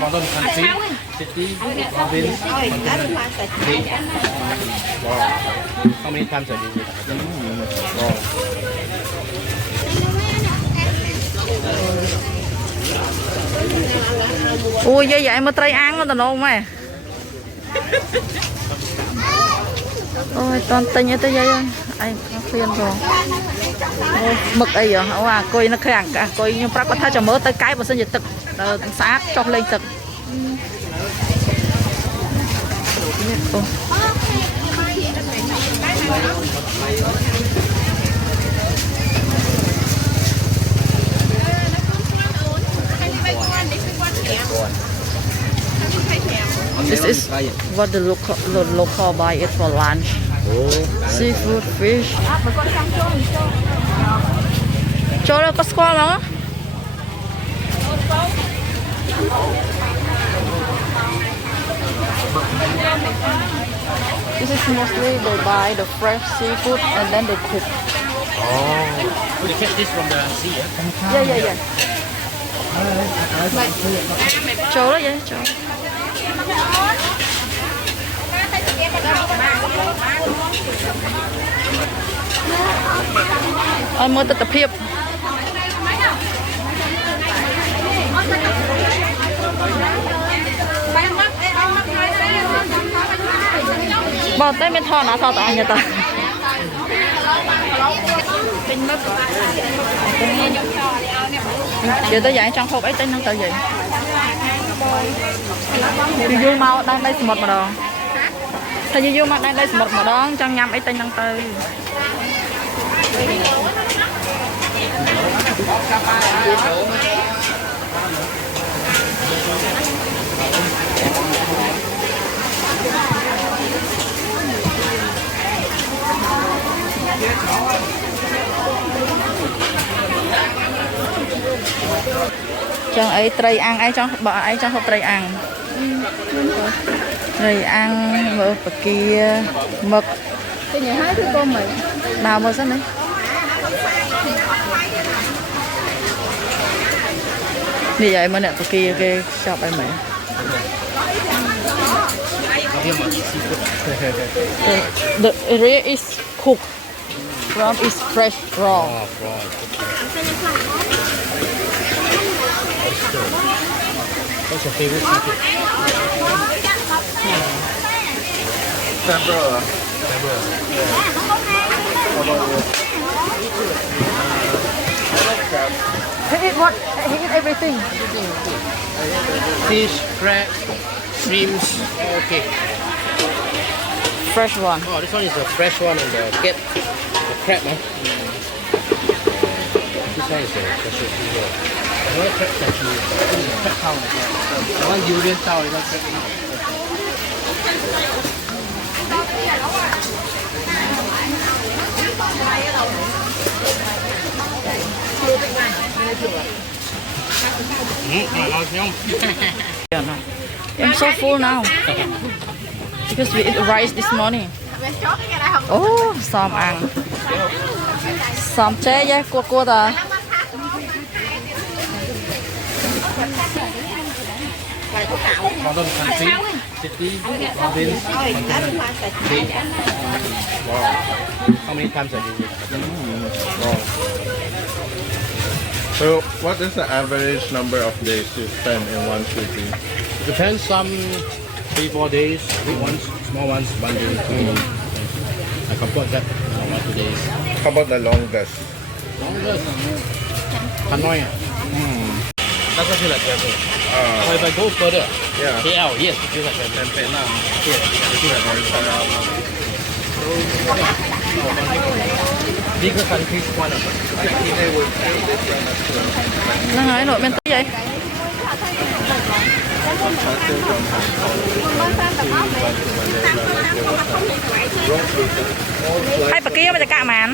London country, city, province, continent. Wow. How many times have you visited? Wow. Ui vậy vậy mà trai ăn tao nôn mày. Ôi toàn tình như thế vậy anh khuyên rồi. Mực ấy à, à coi nó khang cả, coi nhưng có thay cho mớ tới cái mà sinh nhật thực xã cho lên thực. This is what the local buy it for lunch. Seafood, fish. Chỗ đó có squall không? This is mostly they buy the fresh seafood and then they cook. Oh. You catch this from the sea, yeah? Yeah, yeah, yeah. Chỗ đó vậy, chỗ. Anh mua tập hiệp. Bỏ tay bên thò nó thò tao nhà ta. Giờ tôi dạy trong hộp ấy tên nó tao vậy. Thì dương mau đang đây một mà đòn. Thì dương mau đang đây một mà đón trong nhâm ấy tên năng tư. Chẳng ấy tray ăn ấy trong bỏ ấy trong hộp tray ăn. Tray ăn mở bạc kia mực. Cái nhà hai thứ con mày. Nào mà sao đấy? Như vậy mà nè bạc kia cái shop ấy mày. The area is cooked. Rum is fresh raw. Oh, right. What's your favorite seafood? Crabber. He eat what? He eat everything. Fish, crab, shrimps. Okay. Fresh one. Oh, this one is a fresh one and the crab, man. This one is a special here. Another crab actually. This is a crab town. The one durian town is not crab town. I'm so full now because we eat rice this morning. Oh, xòm ăn. Xòm chế với cua ta. London country, city, province, continent. Wow. How many times have you visited? Wow. So, what is the average number of days you spend in one city? Depends, some 3-4 days, big ones, small ones, 1 day, 2 days. I can put that 1-2 days. How about the longest? Longest, Hanoi. That's what I feel like traveling. So if I go further, Yeah. KL, yes, it feels like traveling. And Vietnam. Yes, it feels like traveling. Bigger countries, one of them. I think they would say this one as well. Nó hỏi nội bên tới vậy. Hai bạc kia màจะกะมัน